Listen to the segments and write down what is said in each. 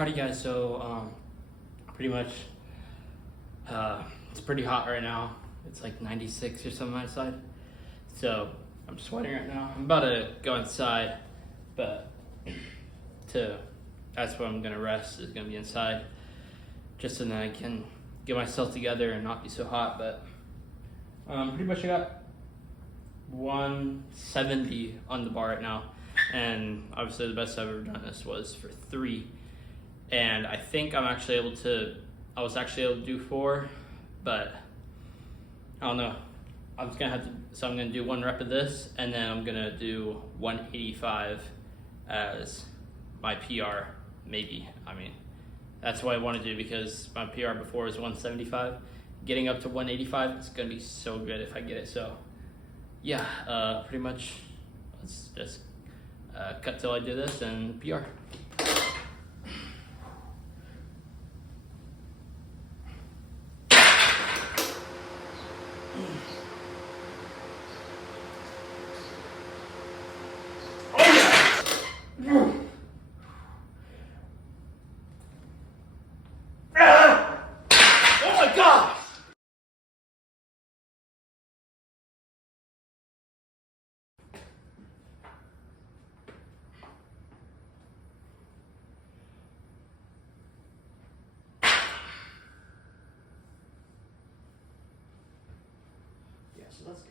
Howdy guys, so pretty much it's pretty hot right now. It's like 96 or something outside, so I'm sweating right now. I'm about to go inside, but that's where I'm gonna rest, is gonna be inside, just so that I can get myself together and not be so hot. But pretty much I got 170 on the bar right now, and obviously the best I've ever done this was for 3. And I think I was actually able to do 4, but I don't know. I'm gonna do 1 rep of this, and then I'm gonna do 185 as my PR, maybe. I mean, that's what I want to do, because my PR before was 175. Getting up to 185 is gonna be so good if I get it. So yeah, pretty much let's just cut till I do this and PR. So that's good.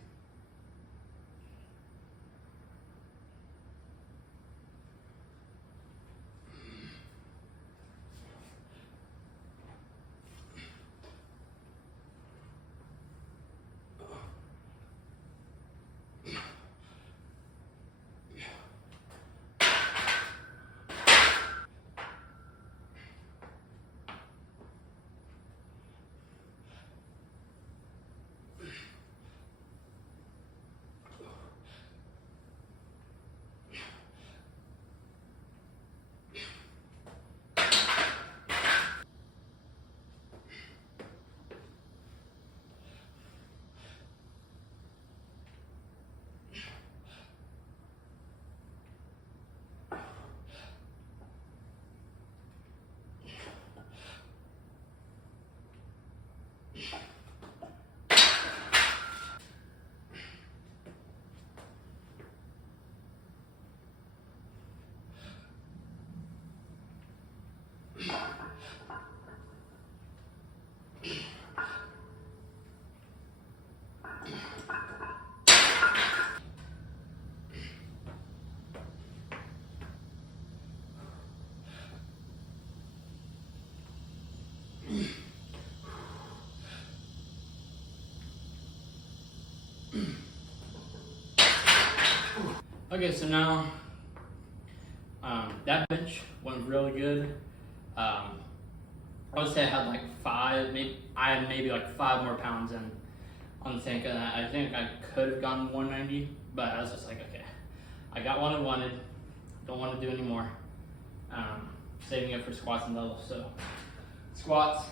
Okay, so now that bench went really good. I would say I had like 5, maybe like 5 more pounds in on the tank, and I think I could have gone 190, but I was just like, okay, I got what I wanted, don't want to do any more. Saving it for squats and doubles. So squats,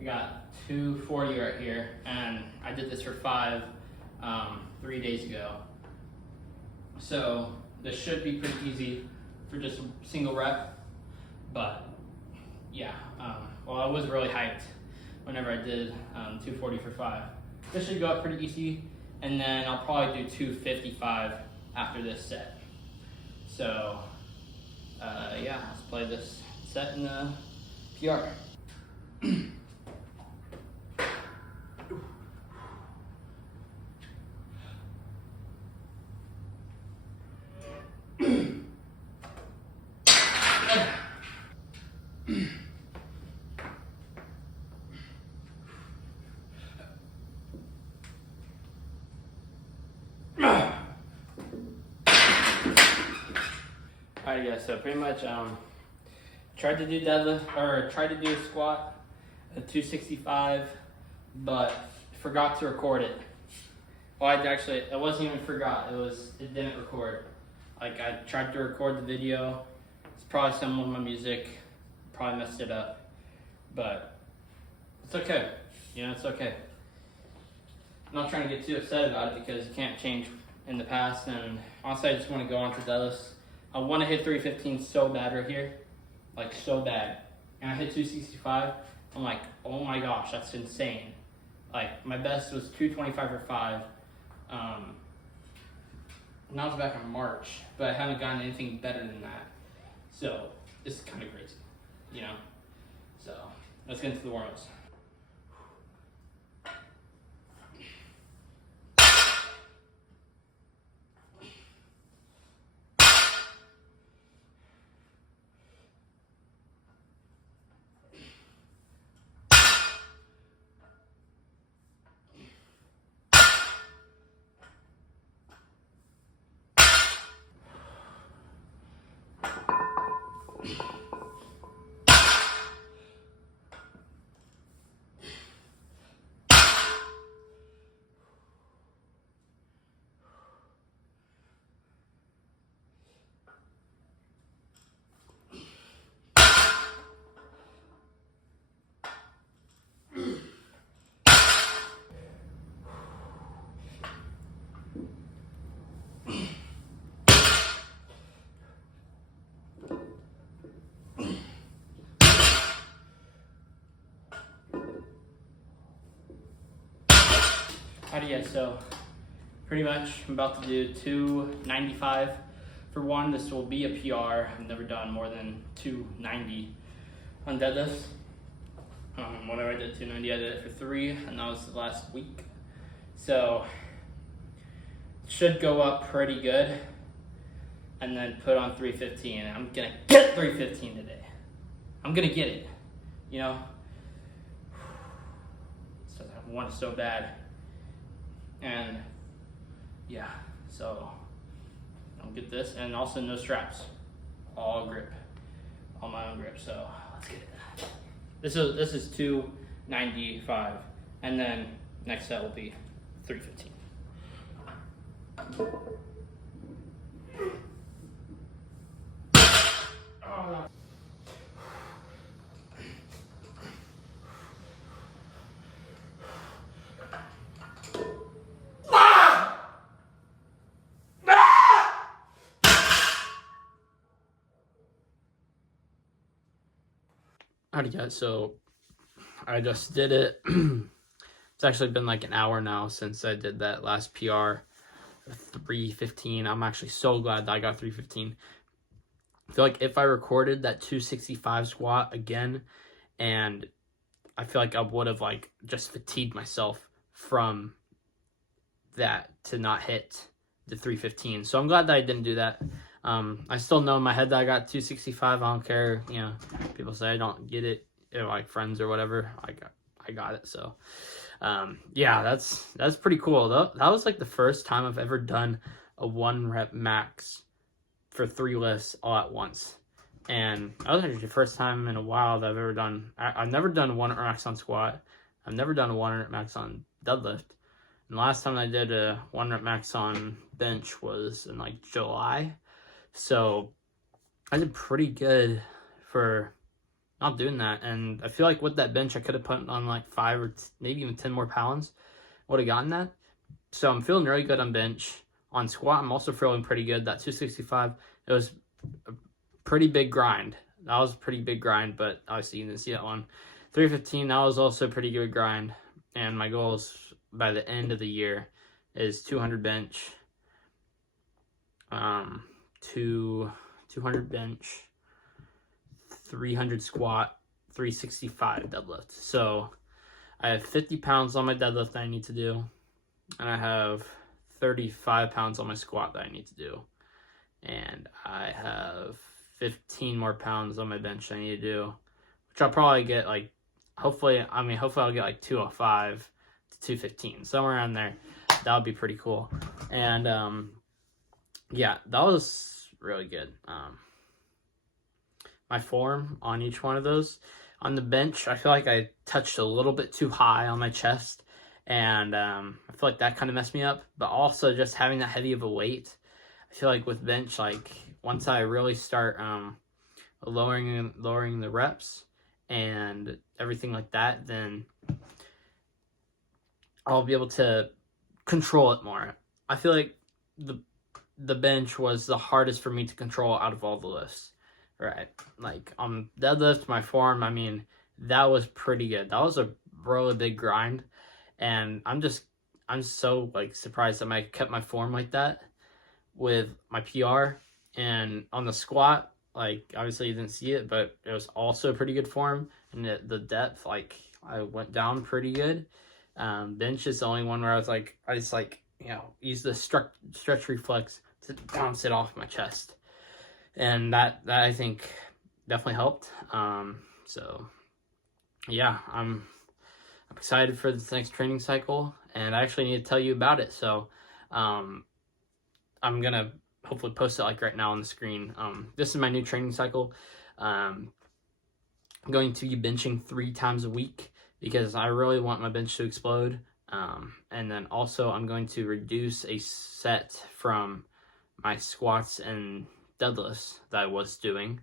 I got 240 right here, and I did this for 5 3 days ago. So this should be pretty easy for just a single rep, but yeah, well, I was really hyped whenever I did 240 for 5. This should go up pretty easy, and then I'll probably do 255 after this set. So yeah, let's play this set in the PR. Alright, yeah, so pretty much tried to do a squat at 265, but forgot to record it. Well, it wasn't even forgot, it didn't record. Like, I tried to record the video. It's probably some of my music, probably messed it up, but it's okay. You know, it's okay. I'm not trying to get too upset about it, because you can't change in the past, and honestly I just want to go on to deadlifts. I want to hit 315 so bad right here, like so bad. And I hit 265. I'm like, oh my gosh, that's insane. Like my best was 225 for 5. And that was back in March, but I haven't gotten anything better than that. So this is kind of crazy, you know? So let's get into the warm-ups. Alrighty guys, so pretty much I'm about to do 295 for 1. This will be a PR. I've never done more than 290 on deadlifts. Whenever I did 290, I did it for 3, and that was the last week. So it should go up pretty good, and then put on 315. I'm gonna get 315 today. I'm gonna get it, you know? So I want it so bad. And yeah, so I'll get this, and also no straps, all grip, all my own grip. So let's get it. This is 295, and then next set will be 315. Alright guys, so I just did it. It's actually been like an hour now since I did that last PR, 315. I'm actually so glad that I got 315. I feel like if I recorded that 265 squat again, and I feel like I would have like just fatigued myself from that to not hit the 315. So I'm glad that I didn't do that. I still know in my head that I got 265. I don't care, you know, people say I don't get it, you know, like friends or whatever. I got it. So yeah, that's pretty cool. That was like the first time I've ever done a 1 rep max for 3 lifts all at once. And that was actually the first time in a while that I've ever done. I've never done a 1 rep max on squat. I've never done a 1 rep max on deadlift. And the last time I did a 1 rep max on bench was in like July. So I did pretty good for not doing that. And I feel like with that bench, I could have put on like 5 or maybe even 10 more pounds. Would have gotten that. So I'm feeling really good on bench. On squat, I'm also feeling pretty good. That 265, it was a pretty big grind. That was a pretty big grind, but obviously you didn't see that one. 315, that was also a pretty good grind. And my goal is by the end of the year is 200 bench, 200 bench, 300 squat, 365 deadlift. So I have 50 pounds on my deadlift that I need to do, and I have 35 pounds on my squat that I need to do, and I have 15 more pounds on my bench I need to do, which I'll probably get like, hopefully I'll get like 205 to 215, somewhere around there. That would be pretty cool. And yeah, that was really good. My form on each one of those, on the bench, I feel like I touched a little bit too high on my chest, and I feel like that kind of messed me up. But also just having that heavy of a weight, I feel like with bench, like once I really start lowering the reps and everything like that, then I'll be able to control it more. I feel like the bench was the hardest for me to control out of all the lifts. right? Like deadlift, my form, I mean, that was pretty good. That was a really big grind, and I'm so like surprised that I kept my form like that with my PR. And on the squat, like obviously you didn't see it, but it was also pretty good form, and the depth, like I went down pretty good. Bench is the only one where I just like use the stretch reflex to bounce it off my chest, and that I think definitely helped. So yeah, I'm excited for this next training cycle, and I actually need to tell you about it. So um, I'm gonna hopefully post it like right now on the screen. This is my new training cycle. I'm going to be benching 3 times a week because I really want my bench to explode. And then also I'm going to reduce a set from my squats and deadlifts that I was doing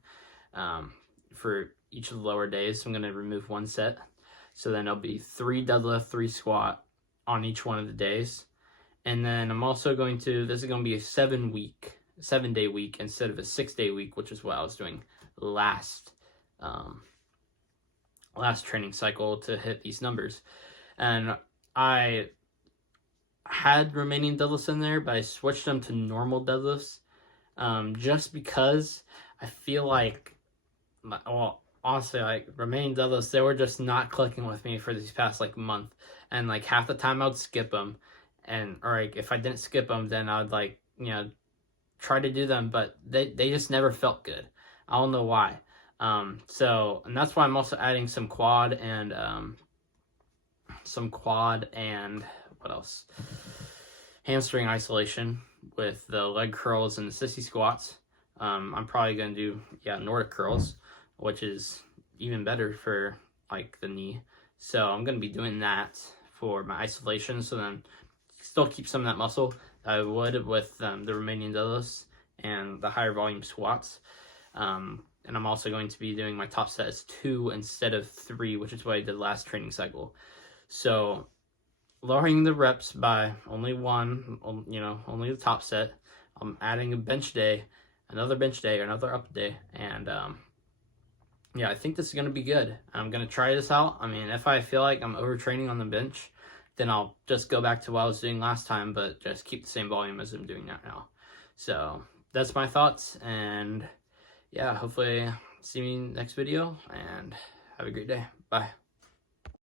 for each of the lower days. So I'm going to remove 1 set. So then it'll be 3 deadlift, 3 squat on each one of the days. And then I'm also this is going to be a 7-day week instead of a 6-day week, which is what I was doing last training cycle to hit these numbers. And I had remaining deadlifts in there, but I switched them to normal deadlifts just because I feel like, well, honestly, like remaining deadlifts, they were just not clicking with me for these past like month. And like half the time I would skip them, or like if I didn't skip them, then I would like try to do them, but they just never felt good. I don't know why. And that's why I'm also adding some quad and what else? Hamstring isolation with the leg curls and the sissy squats. I'm probably gonna do Nordic curls, which is even better for like the knee. So I'm gonna be doing that for my isolation. So then still keep some of that muscle that I would with the remaining deadlifts and the higher volume squats. And I'm also going to be doing my top set as 2 instead of 3, which is what I did last training cycle. So lowering the reps by only 1, only the top set. I'm adding a bench day, another bench day, or another up day. And I think this is going to be good. I'm going to try this out. I mean, if I feel like I'm overtraining on the bench, then I'll just go back to what I was doing last time, but just keep the same volume as I'm doing now. So that's my thoughts, and hopefully see me next video, and have a great day. Bye.